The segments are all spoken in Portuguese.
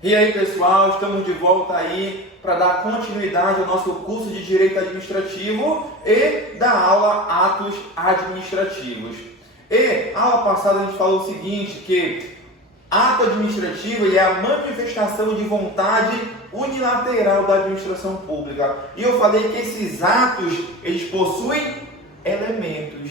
E aí pessoal, estamos de volta aí para dar continuidade ao nosso curso de Direito Administrativo e da aula Atos Administrativos. E a aula passada a gente falou o seguinte, que ato administrativo é a manifestação de vontade unilateral da administração pública. E eu falei que esses atos, eles possuem elementos.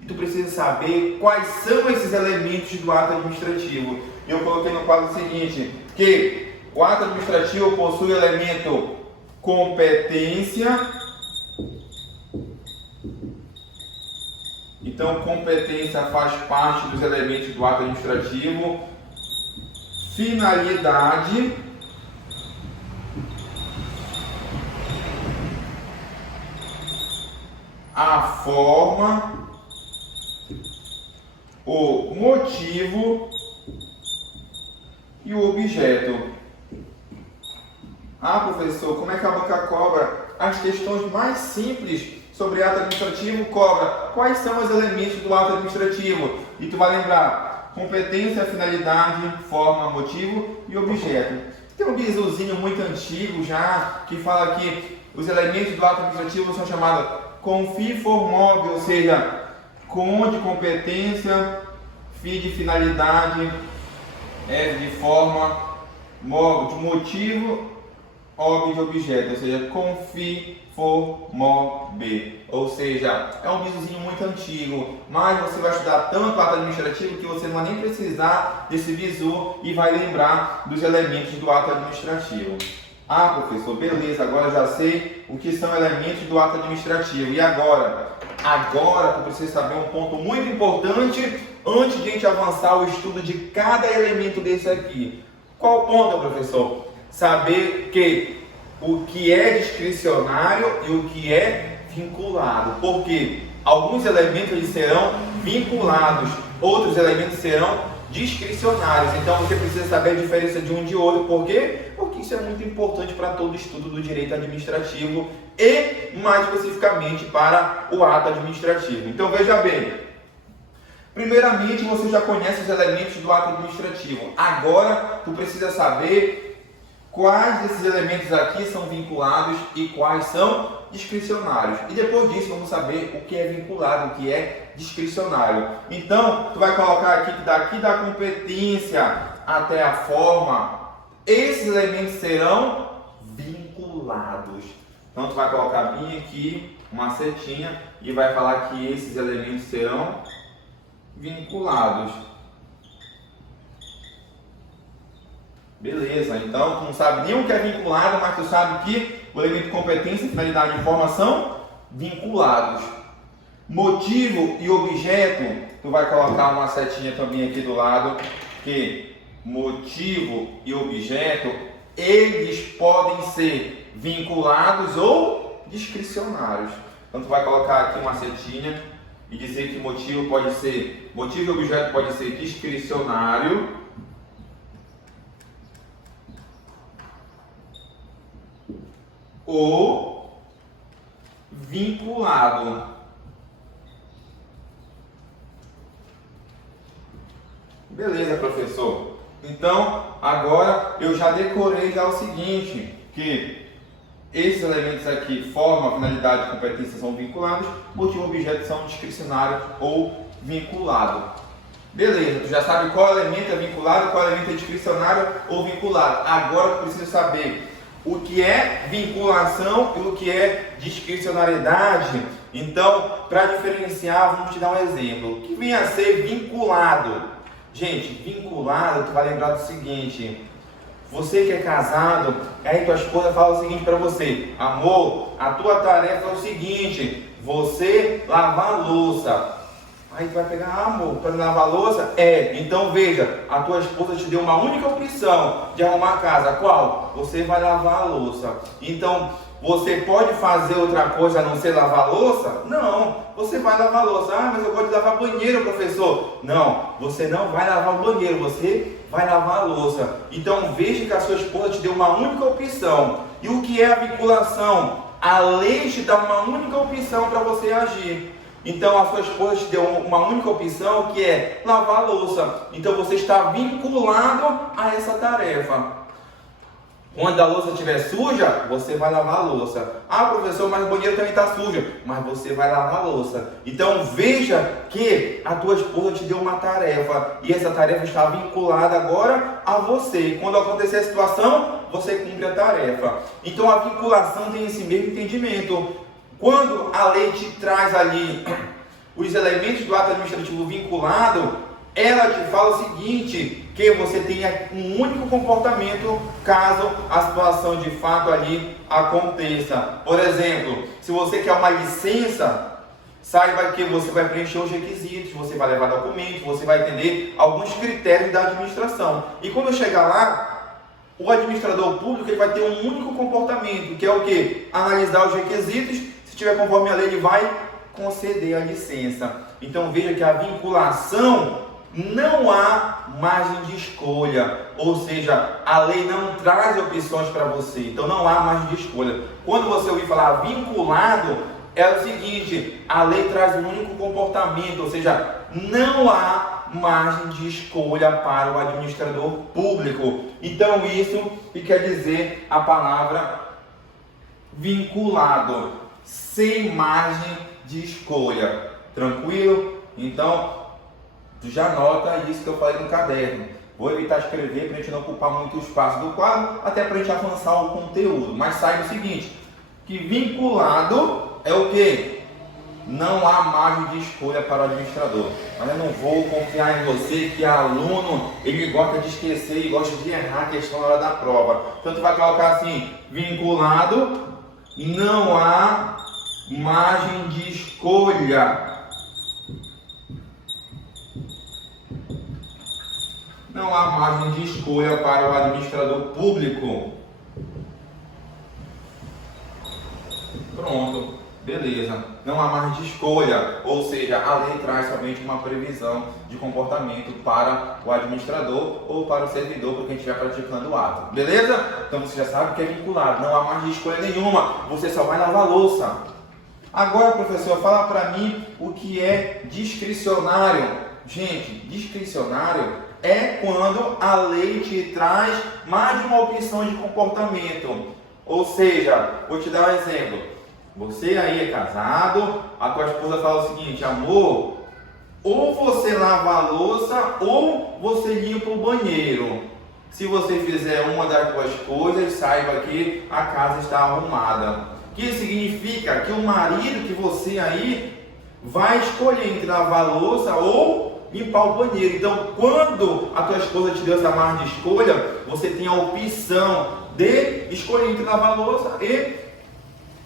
E tu precisa saber quais são esses elementos do ato administrativo. Eu coloquei no quadro seguinte, que o ato administrativo possui o elemento competência. Então, competência faz parte dos elementos do ato administrativo. Finalidade. A forma. O motivo e o objeto. Ah, professor, como é que a banca cobra as questões mais simples sobre ato administrativo? Cobra quais são os elementos do ato administrativo? E tu vai lembrar competência, finalidade, forma, motivo e objeto. Tem um bisuzinho muito antigo já que fala que os elementos do ato administrativo são chamados confi for mob, ou seja, com de competência, fi de finalidade, de forma, mob de motivo, ob de objeto, ou seja, confi for mob. Ou seja, é um bisuzinho muito antigo, mas você vai estudar tanto ato administrativo que você não vai nem precisar desse bizu e vai lembrar dos elementos do ato administrativo. Ah, professor, beleza, agora já sei o que são elementos do ato administrativo. E agora? Agora tu precisa saber um ponto muito importante antes de a gente avançar o estudo de cada elemento desse aqui. Qual ponto, professor? Saber que o que é discricionário e o que é vinculado. Porque alguns elementos eles serão vinculados, outros elementos serão discricionários. Então você precisa saber a diferença de um de outro. Por quê? Porque isso é muito importante para todo estudo do direito administrativo e mais especificamente para o ato administrativo. Então veja bem, primeiramente você já conhece os elementos do ato administrativo. Agora tu precisa saber quais desses elementos aqui são vinculados e quais são discricionários. E depois disso vamos saber o que é vinculado, o que é discricionário. Então, tu vai colocar aqui que daqui da competência até a forma, esses elementos serão vinculados. Então, tu vai colocar bem aqui uma setinha e vai falar que esses elementos serão vinculados. Beleza, então tu não sabe nem o que é vinculado, mas tu sabe que o elemento competência, finalidade e forma são vinculados. Motivo e objeto, tu vai colocar uma setinha também aqui do lado, que motivo e objeto, eles podem ser vinculados ou discricionários. Então tu vai colocar aqui uma setinha e dizer que motivo e objeto pode ser discricionário ou vinculado. Beleza, professor. Então, agora eu já decorei já o seguinte, que esses elementos aqui, forma, finalidade e competência são vinculados, motivo e objeto são discricionário ou vinculado. Beleza, tu já sabe qual elemento é vinculado, qual elemento é discricionário ou vinculado. Agora tu precisa saber o que é vinculação e o que é discricionariedade. Então, para diferenciar, vamos te dar um exemplo. O que vem a ser vinculado? Gente, vinculado, tu vai lembrar do seguinte: você que é casado, aí tua esposa fala o seguinte para você: amor, a tua tarefa é o seguinte, você lavar a louça. Aí tu vai pegar, amor, para lavar a louça? Então veja, a tua esposa te deu uma única opção de arrumar a casa. Qual? Você vai lavar a louça. Então, você pode fazer outra coisa a não ser lavar a louça? Não, você vai lavar a louça. Ah, mas eu gosto de lavar banheiro, professor. Não, você não vai lavar o banheiro, você vai lavar a louça. Então veja que a sua esposa te deu uma única opção. E o que é a vinculação? A lei te dá uma única opção para você agir. Então a sua esposa te deu uma única opção, que é lavar a louça. Então você está vinculado a essa tarefa. Quando a louça estiver suja, você vai lavar a louça. Ah, professor, mas o banheiro também está sujo. Mas você vai lavar a louça. Então veja que a tua esposa te deu uma tarefa. E essa tarefa está vinculada agora a você. E quando acontecer a situação, você cumpre a tarefa. Então a vinculação tem esse mesmo entendimento. Quando a lei te traz ali os elementos do ato administrativo vinculado, ela te fala o seguinte, que você tenha um único comportamento caso a situação de fato ali aconteça. Por exemplo, se você quer uma licença, saiba que você vai preencher os requisitos, você vai levar documentos, você vai entender alguns critérios da administração. E quando chegar lá, o administrador público ele vai ter um único comportamento, que é o quê? Analisar os requisitos, se tiver conforme a lei, ele vai conceder a licença. Então veja que a vinculação não há margem de escolha, ou seja, a lei não traz opções para você, então não há margem de escolha. Quando você ouvir falar vinculado, é o seguinte, a lei traz um único comportamento, ou seja, não há margem de escolha para o administrador público. Então isso que quer dizer a palavra vinculado, sem margem de escolha. Tranquilo? Então tu já anota isso que eu falei no caderno. Vou evitar escrever para a gente não ocupar muito espaço do quadro, até para a gente avançar o conteúdo. Mas saiba o seguinte, que vinculado é o quê? Não há margem de escolha para o administrador. Mas eu não vou confiar em você que é aluno, ele gosta de esquecer e gosta de errar a questão na hora da prova. Então tu vai colocar assim, vinculado, não há margem de escolha. Não há margem de escolha para o administrador público. Pronto, beleza. Não há margem de escolha, ou seja, a lei traz somente uma previsão de comportamento para o administrador ou para o servidor, para quem estiver praticando o ato. Beleza? Então você já sabe que é vinculado, não há margem de escolha nenhuma, você só vai lavar a louça. Agora, professor, fala para mim o que é discricionário. Gente, discricionário é quando a lei te traz mais de uma opção de comportamento. Ou seja, vou te dar um exemplo. Você aí é casado, a tua esposa fala o seguinte, amor, ou você lava a louça ou você limpa o banheiro. Se você fizer uma das duas coisas, saiba que a casa está arrumada. Que significa que o marido que você aí vai escolher entre lavar a louça ou limpar o banheiro. Então, quando a tua esposa te deu essa margem de escolha, você tem a opção de escolher entre lavar a louça e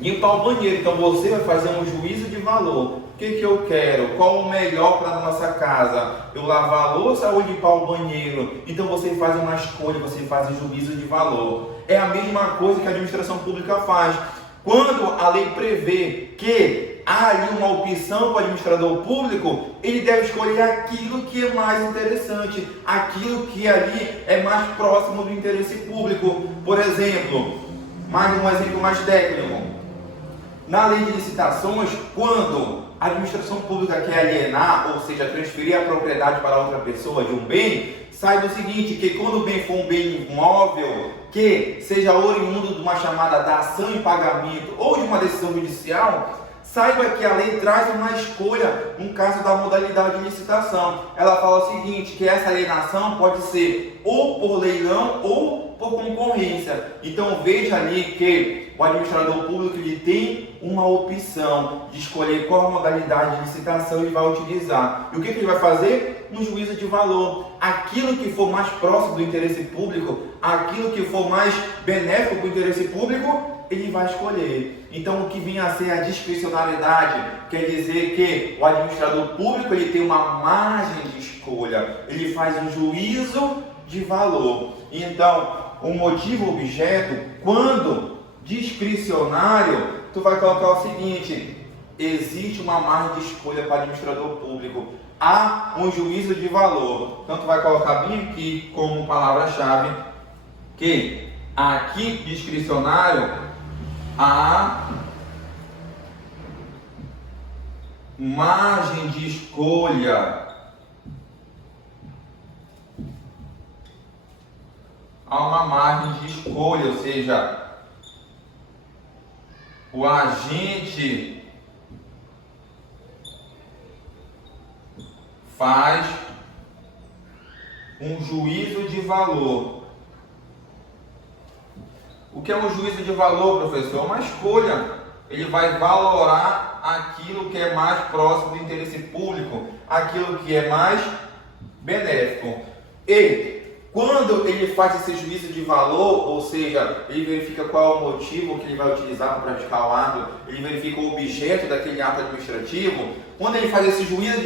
limpar o banheiro. Então, você vai fazer um juízo de valor. O que eu quero? Qual o melhor para a nossa casa? Eu lavar a louça ou limpar o banheiro? Então, você faz uma escolha, você faz um juízo de valor. É a mesma coisa que a administração pública faz. Quando a lei prevê que há ali uma opção para o administrador público, ele deve escolher aquilo que é mais interessante, aquilo que ali é mais próximo do interesse público. Por exemplo, mais um exemplo mais técnico. Na lei de licitações, quando a administração pública quer alienar, ou seja, transferir a propriedade para outra pessoa de um bem, saiba o seguinte, que quando o bem for um bem imóvel, que seja oriundo de uma chamada dação em pagamento ou de uma decisão judicial, saiba que a lei traz uma escolha no caso da modalidade de licitação. Ela fala o seguinte, que essa alienação pode ser ou por leilão ou por concorrência. Então veja ali que o administrador público ele tem uma opção de escolher qual a modalidade de licitação ele vai utilizar. E o que ele vai fazer? Um juízo de valor. Aquilo que for mais próximo do interesse público, aquilo que for mais benéfico para o interesse público, ele vai escolher. Então o que vem a ser a discricionariedade quer dizer que o administrador público ele tem uma margem de escolha, ele faz um juízo de valor. Então o motivo objeto, quando discricionário, tu vai colocar o seguinte, existe uma margem de escolha para o administrador público, há um juízo de valor. Então tu vai colocar bem aqui como palavra-chave que aqui discricionário há margem de escolha há uma margem de escolha, ou seja, o agente faz um juízo de valor. O que é um juízo de valor, professor? É uma escolha. Ele vai valorar aquilo que é mais próximo do interesse público, aquilo que é mais benéfico. E quando ele faz esse juízo de valor, ou seja, ele verifica qual é o motivo que ele vai utilizar para praticar o ato, ele verifica o objeto daquele ato administrativo, quando ele faz esse juízo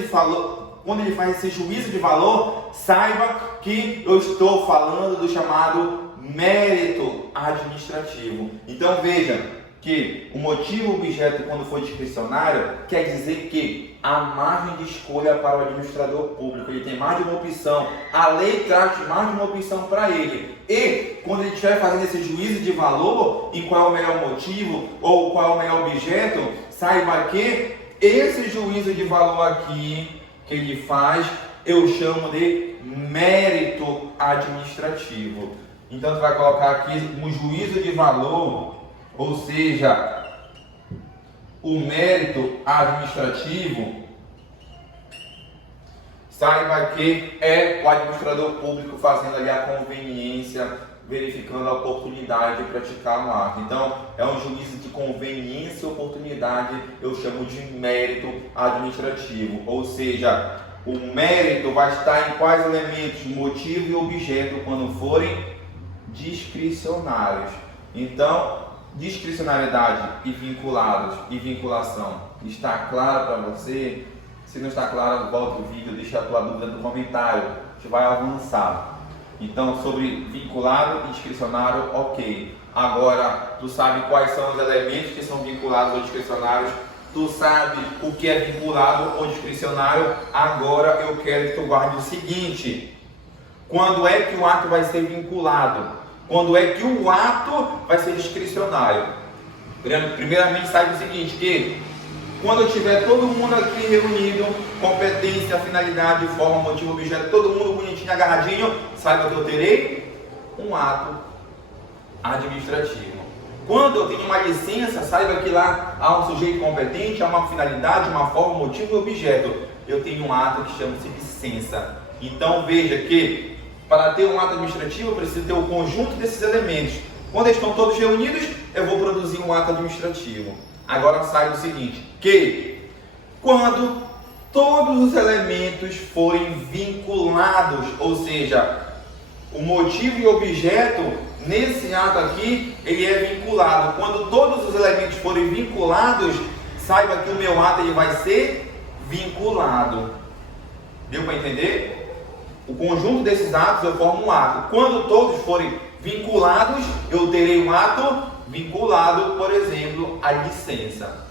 de valor, saiba que eu estou falando do chamado mérito administrativo. Então veja que o motivo objeto, quando for discricionário, quer dizer que há margem de escolha para o administrador público, ele tem mais de uma opção, a lei traz mais de uma opção para ele. E quando ele estiver fazendo esse juízo de valor, em qual é o melhor motivo ou qual é o melhor objeto, saiba que esse juízo de valor aqui que ele faz, eu chamo de mérito administrativo. Então você vai colocar aqui um juízo de valor, ou seja, o mérito administrativo, saiba que é o administrador público fazendo ali a conveniência, verificando a oportunidade de praticar um ato. Então, é um juízo de conveniência e oportunidade, eu chamo de mérito administrativo. Ou seja, o mérito vai estar em quais elementos? Motivo e objeto, quando forem discricionários. Então, discricionariedade e vinculados e vinculação, está claro para você? Se não está claro, volta o vídeo, deixa a tua dúvida no comentário, a gente vai avançar. Então, sobre vinculado e discricionário, ok. Agora, tu sabe quais são os elementos que são vinculados ou discricionários, tu sabe o que é vinculado ou discricionário. Agora eu quero que tu guarde o seguinte: quando é que o ato vai ser vinculado? Quando é que o ato vai ser discricionário? Primeiramente, saiba o seguinte, que quando eu tiver todo mundo aqui reunido, competência, finalidade, forma, motivo, objeto, todo mundo bonitinho, agarradinho, saiba que eu terei um ato administrativo. Quando eu tenho uma licença, saiba que lá há um sujeito competente, há uma finalidade, uma forma, motivo e objeto. Eu tenho um ato que chama-se licença. Então veja que para ter um ato administrativo, eu preciso ter o conjunto desses elementos. Quando eles estão todos reunidos, eu vou produzir um ato administrativo. Agora saiba o seguinte, que quando todos os elementos forem vinculados, ou seja, o motivo e o objeto, nesse ato aqui, ele é vinculado. Quando todos os elementos forem vinculados, saiba que o meu ato ele vai ser vinculado. Deu para entender? O conjunto desses atos eu formo um ato. Quando todos forem vinculados, eu terei um ato vinculado, por exemplo, à licença.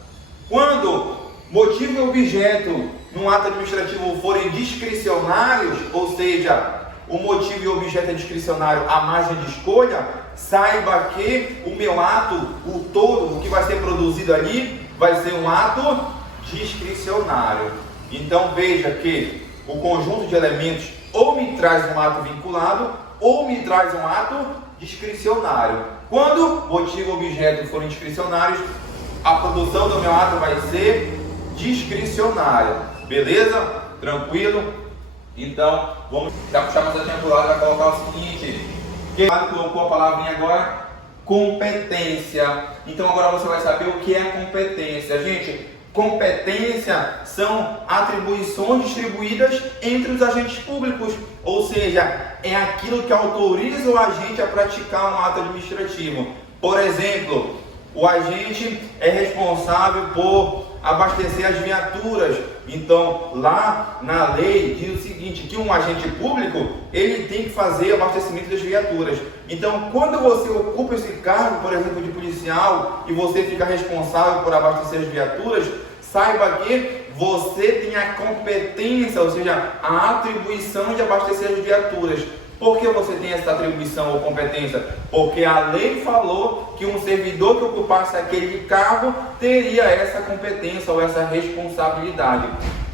Quando motivo e objeto num ato administrativo forem discricionários, ou seja, o motivo e o objeto é discricionário, a margem de escolha, saiba que o meu ato, o todo, o que vai ser produzido ali, vai ser um ato discricionário. Então veja que o conjunto de elementos ou me traz um ato vinculado, ou me traz um ato discricionário. Quando motivo e objeto forem discricionários, a produção do meu ato vai ser discricionária. Beleza? Tranquilo? Então, vamos já puxar nossa tinha pro lado e vai colocar o seguinte. Quem colocou a palavrinha agora? Competência. Então agora você vai saber o que é competência. Gente, competência são atribuições distribuídas entre os agentes públicos, ou seja, é aquilo que autoriza o agente a praticar um ato administrativo. Por exemplo, o agente é responsável por abastecer as viaturas. Então, lá na lei diz o seguinte, que um agente público, ele tem que fazer abastecimento das viaturas. Então, quando você ocupa esse cargo, por exemplo, de policial, e você fica responsável por abastecer as viaturas, saiba que você tem a competência, ou seja, a atribuição de abastecer as viaturas. Por que você tem essa atribuição ou competência? Porque a lei falou que um servidor que ocupasse aquele cargo teria essa competência ou essa responsabilidade.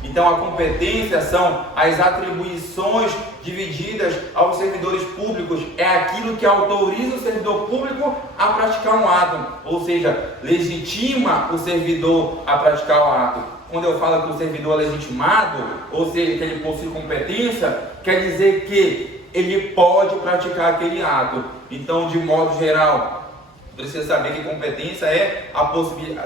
Então a competência são as atribuições divididas aos servidores públicos, é aquilo que autoriza o servidor público a praticar um ato, ou seja, legitima o servidor a praticar o ato. Quando eu falo que o servidor é legitimado, ou seja, que ele possui competência, quer dizer que ele pode praticar aquele ato. Então, de modo geral, precisa saber que competência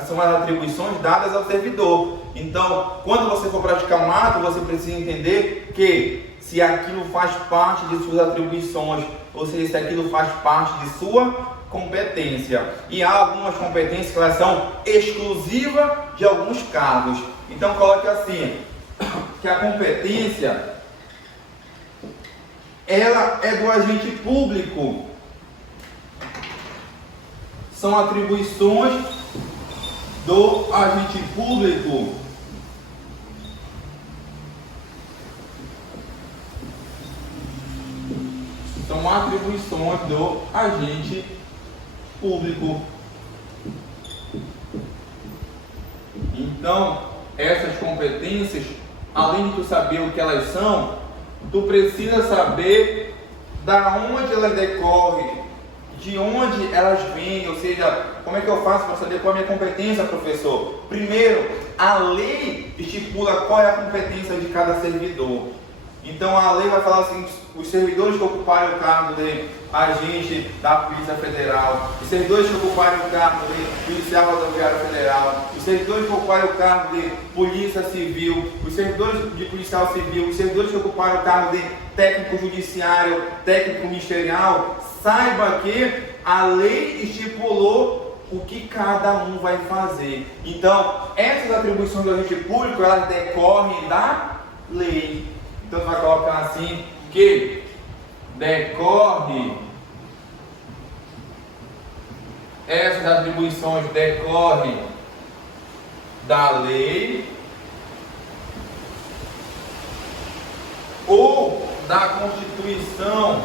são as atribuições dadas ao servidor. Então, quando você for praticar um ato, você precisa entender que se aquilo faz parte de suas atribuições, ou seja, se aquilo faz parte de sua competência. E há algumas competências que elas são exclusivas de alguns cargos. Então, coloque assim, que a competência, ela é do agente público. São atribuições do agente público. São atribuições do agente público. Então, essas competências, além de tu saber o que elas são, tu precisa saber da onde elas decorrem, de onde elas vêm, ou seja, como é que eu faço para saber qual é a minha competência, professor? Primeiro, a lei estipula qual é a competência de cada servidor. Então a lei vai falar assim, os servidores que ocuparem o cargo de agente da Polícia Federal, os servidores que ocuparem o cargo de Policial Rodoviário Federal, os servidores que ocuparem o cargo de Polícia Civil, os servidores de Policial Civil, os servidores que ocuparem o cargo de técnico judiciário, técnico ministerial, saiba que a lei estipulou o que cada um vai fazer. Então, essas atribuições do agente público, elas decorrem da lei. Então, você vai colocar assim, que decorre, essas atribuições decorrem da lei ou da Constituição.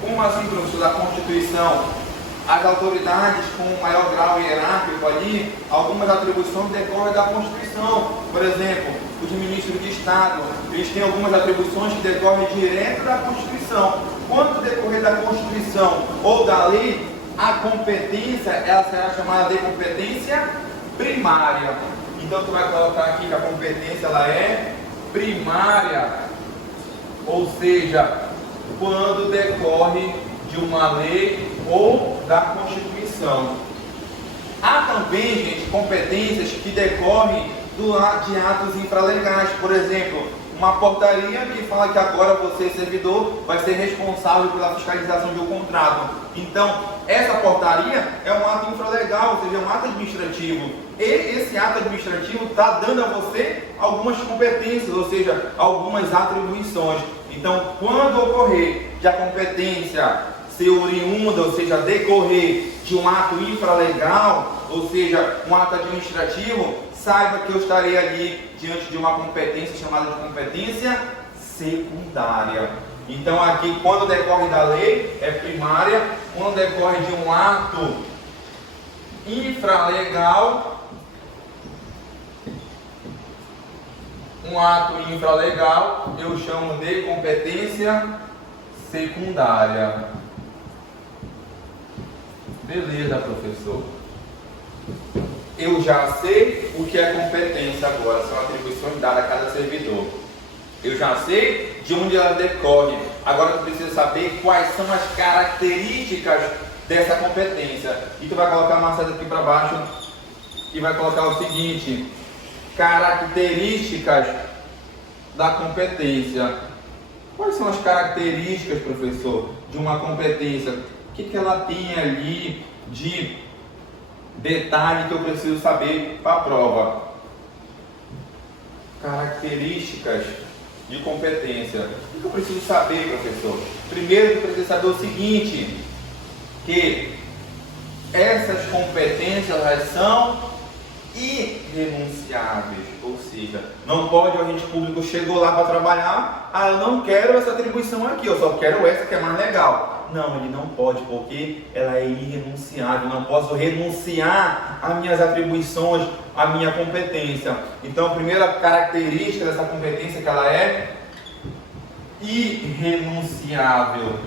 Como assim, professor, da Constituição? As autoridades com maior grau hierárquico ali, algumas atribuições decorrem da Constituição. Por exemplo, os ministros de Estado, eles têm algumas atribuições que decorrem direto da Constituição. Quando decorrer da Constituição ou da lei, a competência, ela será chamada de competência primária. Então, tu vai colocar aqui que a competência, ela é primária, ou seja, quando decorre de uma lei ou da Constituição. Há também, gente, competências que decorrem de atos infralegais. Por exemplo, uma portaria que fala que agora você, servidor, vai ser responsável pela fiscalização de um contrato. Então, essa portaria é um ato infralegal, ou seja, é um ato administrativo. E esse ato administrativo está dando a você algumas competências, ou seja, algumas atribuições. Então, quando ocorrer de a competência ser oriunda, ou seja, decorrer de um ato infralegal, ou seja, um ato administrativo, saiba que eu estarei ali diante de uma competência chamada de competência secundária. Então aqui, quando decorre da lei, é primária. Quando decorre de um ato infralegal, eu chamo de competência secundária. Beleza, professor. Eu já sei o que é competência agora, são atribuições dadas a cada servidor. Eu já sei de onde ela decorre. Agora tu precisa saber quais são as características dessa competência. E tu vai colocar uma seta aqui para baixo e vai colocar o seguinte: características da competência. Quais são as características, professor, de uma competência? O que ela tem ali de detalhe que eu preciso saber para a prova? Características de competência. O que eu preciso saber, professor? Primeiro, eu preciso saber o seguinte, que essas competências elas são irrenunciáveis, ou seja, não pode o agente público chegou lá para trabalhar, eu não quero essa atribuição aqui, eu só quero essa que é mais legal. Não, ele não pode, porque ela é irrenunciável. Eu não posso renunciar às minhas atribuições, à minha competência. Então, a primeira característica dessa competência é que ela é irrenunciável.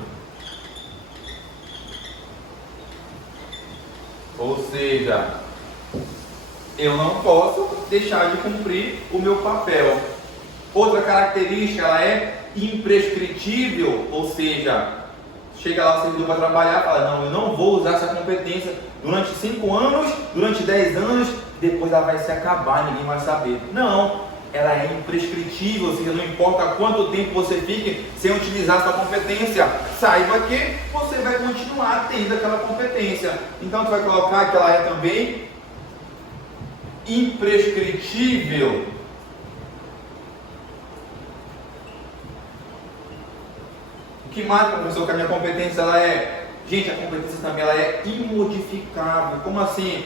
Ou seja, eu não posso deixar de cumprir o meu papel. Outra característica, ela é imprescritível, ou seja, chega lá o servidor para trabalhar e fala, não, eu não vou usar essa competência durante 5 anos, durante 10 anos, depois ela vai se acabar, ninguém vai saber. Não, ela é imprescritível, ou seja, não importa quanto tempo você fique sem utilizar essa competência, saiba que você vai continuar tendo aquela competência. Então, você vai colocar que ela é também imprescritível. O que mais, professor, que a minha competência ela é? Gente, a competência também ela é imodificável. Como assim?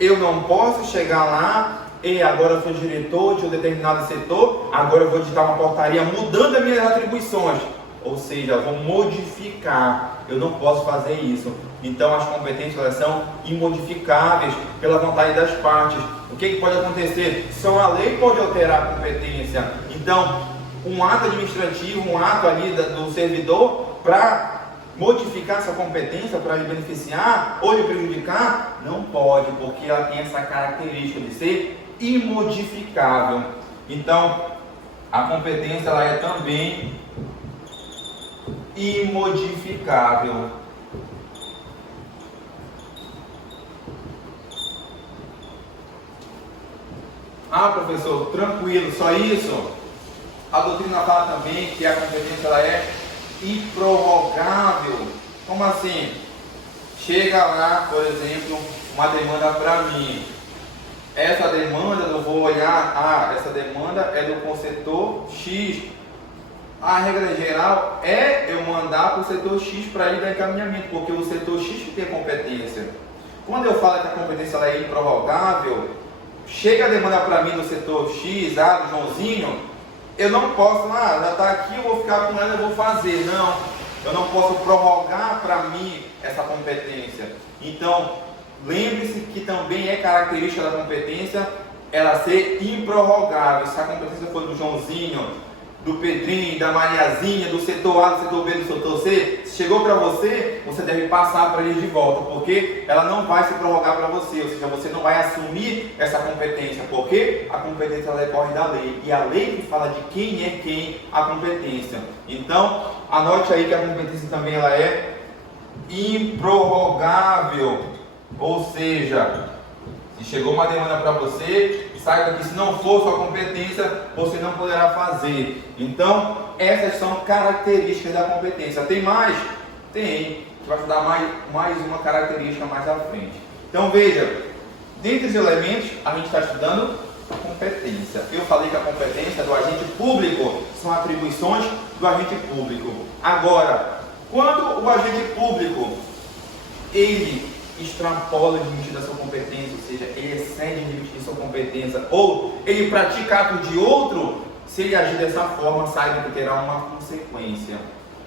Eu não posso chegar lá e agora eu sou diretor de um determinado setor, agora eu vou editar uma portaria mudando as minhas atribuições. Ou seja, eu vou modificar. Eu não posso fazer isso. Então as competências elas são imodificáveis pela vontade das partes. O que pode acontecer? Só a lei pode alterar a competência. Então, um ato administrativo, um ato ali do servidor, para modificar essa competência, para lhe beneficiar ou lhe prejudicar, não pode, porque ela tem essa característica de ser imodificável. Então, a competência ela é também imodificável. Ah, professor, tranquilo, só isso? A doutrina fala também que a competência ela é improrrogável. Como assim? Chega lá, por exemplo, uma demanda para mim. Essa demanda eu vou olhar, essa demanda é do setor X. A regra geral é eu mandar para o setor X para ele dar encaminhamento, porque o setor X que tem competência. Quando eu falo que a competência ela é improrrogável, chega a demanda para mim do setor X, do Joãozinho, eu não posso, já está aqui, eu vou ficar com ela, eu vou fazer. Não, eu não posso prorrogar para mim essa competência. Então, lembre-se que também é característica da competência ela ser improrrogável. Se a competência for do Joãozinho, do Pedrinho, da Mariazinha, do setor A, do setor B, do setor C, se chegou para você, você deve passar para eles de volta, porque ela não vai se prorrogar para você, ou seja, você não vai assumir essa competência, porque a competência ela decorre da lei, e a lei que fala de quem é quem a competência. Então, anote aí que a competência também ela é improrrogável, ou seja, se chegou uma demanda para você, saiba que se não for sua competência, você não poderá fazer. Então, essas são características da competência. Tem mais? Tem. A gente vai estudar mais uma característica mais à frente. Então, veja, dentre os elementos, a gente está estudando a competência. Eu falei que a competência do agente público são atribuições do agente público. Agora, quando o agente público, ele extrapola o limite da sua competência, ou seja, ele excede o limite de sua competência, ou ele pratica ato de outro, se ele agir dessa forma, saiba que terá uma consequência.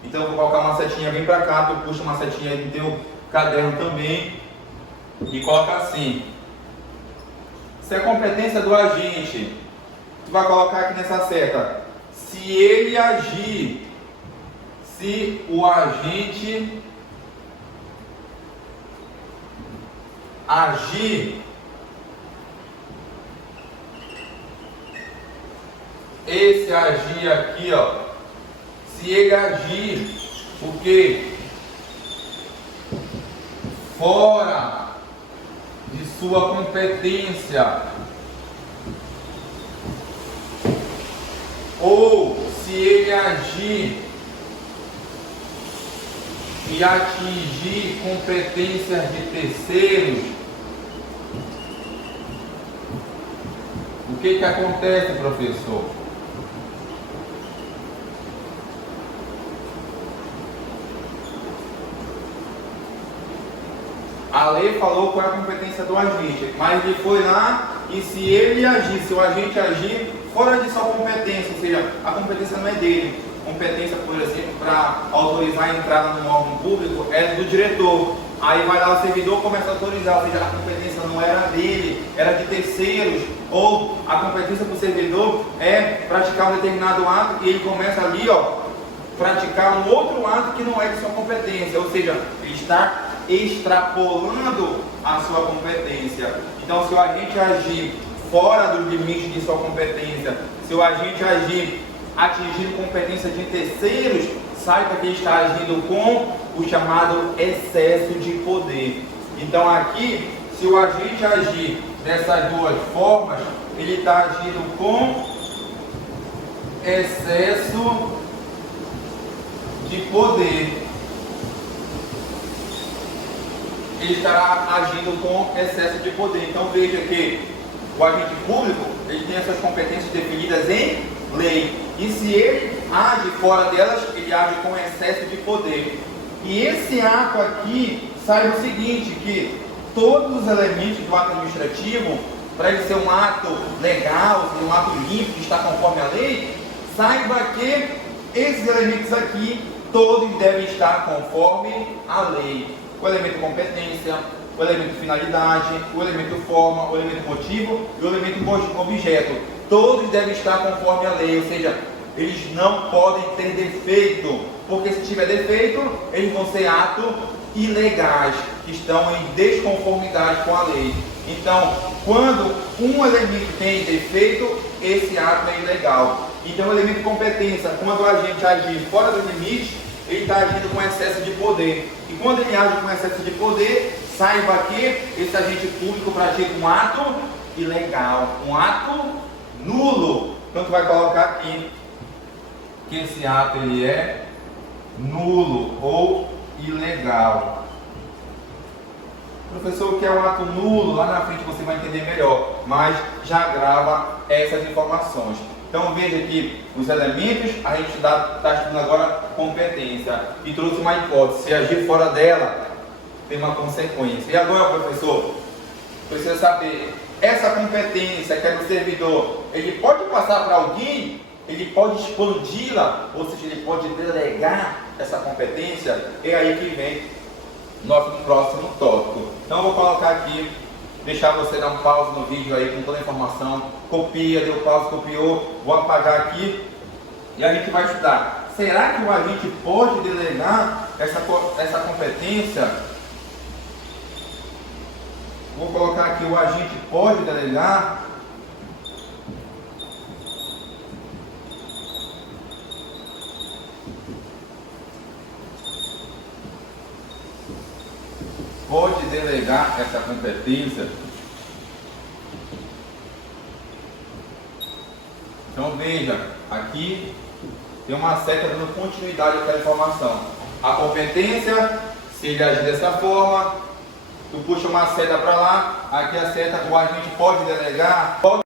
Então, eu vou colocar uma setinha bem para cá, tu puxa uma setinha aí no teu caderno também, e coloca assim: se a competência do agente, tu vai colocar aqui nessa seta, se ele agir, se o agente agir, esse agir aqui, se ele agir, o que? Fora de sua competência, ou se ele agir e atingir competências de terceiros, o que acontece, professor? A lei falou qual é a competência do agente, mas ele foi lá e se ele agir, se o agente agir fora de sua competência, ou seja, a competência não é dele, a competência, por exemplo, para autorizar a entrada no órgão público é do diretor. Aí vai lá o servidor, começa a autorizar, ou seja, a competência não era dele, era de terceiros, ou a competência do servidor é praticar um determinado ato e ele começa ali, praticar um outro ato que não é de sua competência, ou seja, ele está extrapolando a sua competência. Então, se o agente agir fora dos limites de sua competência, se o agente agir atingindo competência de terceiros, saiba que ele está agindo com o chamado excesso de poder. Então aqui, se o agente agir dessas duas formas, ele está agindo com excesso de poder. Ele estará agindo com excesso de poder. Então veja que o agente público, ele tem essas competências definidas em lei. E se ele age fora delas, ele age com excesso de poder. E esse ato aqui, saiba o seguinte, que todos os elementos do ato administrativo, para ele ser um ato legal, um ato limpo, que está conforme a lei, saiba que esses elementos aqui, todos devem estar conforme a lei. O elemento competência, o elemento finalidade, o elemento forma, o elemento motivo e o elemento objeto. Todos devem estar conforme a lei, ou seja, eles não podem ter defeito, porque se tiver defeito, eles vão ser atos ilegais, que estão em desconformidade com a lei. Então, quando um elemento tem defeito, esse ato é ilegal. Então, o elemento competência, quando a gente agir fora do limite, ele está agindo com excesso de poder. E quando ele age com excesso de poder, saiba que esse agente público pratica um ato ilegal, um ato nulo. Então tu vai colocar aqui que esse ato ele é nulo ou ilegal. Professor, o que é um ato nulo? Lá na frente você vai entender melhor, mas já grava essas informações. Então veja que os elementos, a gente está estudando agora competência e trouxe uma hipótese. Se agir fora dela, tem uma consequência. E agora, professor, precisa saber, essa competência que é do servidor, ele pode passar para alguém? Ele pode expandi-la? Ou seja, ele pode delegar essa competência? É aí que vem nosso próximo tópico. Então eu vou colocar aqui, deixar você dar um pause no vídeo aí com toda a informação, copia, deu pause, copiou, vou apagar aqui e a gente vai estudar. Será que o agente pode delegar essa competência? Vou colocar aqui, o agente pode delegar. Pode delegar essa competência. Então veja, aqui tem uma seta dando continuidade àquela informação. A competência, se ele agir dessa forma, tu puxa uma seta para lá, aqui a seta, o agente pode delegar.